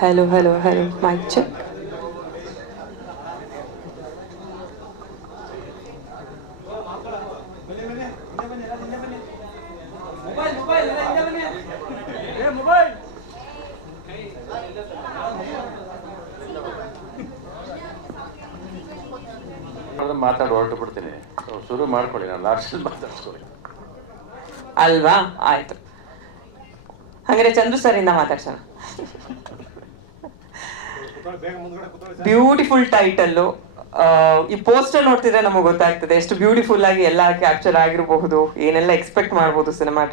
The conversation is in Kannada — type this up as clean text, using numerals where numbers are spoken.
Hello, hello, hello. Mic check. ಮಾತಾಡಿ ಹೊರಟು ಬಿಡ್ತೀನಿ. ಶುರು ಮಾಡ್ಕೊಳ್ಳಿ, ನಾನು ಲಾಸ್ಟಲ್ಲಿ ಮಾತಾಡ್ಸ್ಕೊಳ್ಳಿ ಅಲ್ವಾ? ಆಯ್ತು. ಹಾಗಾದ್ರೆ ಚಂದ್ರು ಸರ್ ಇಂದ ಮಾತಾಡ್ಸೋಣ. Beautiful title. ಈ ಪೋಸ್ಟರ್ ನೋಡ್ತಿದ್ರೆ ನಮಗೆ ಗೊತ್ತಾಗ್ತದೆ ಎಷ್ಟು ಬ್ಯೂಟಿಫುಲ್ ಆಗಿ ಎಲ್ಲ ಕ್ಯಾಪ್ಚರ್ ಆಗಿರಬಹುದು, ಏನೆಲ್ಲ ಎಕ್ಸ್ಪೆಕ್ಟ್ ಮಾಡ್ಬೋದು ಸಿನಿಮಾ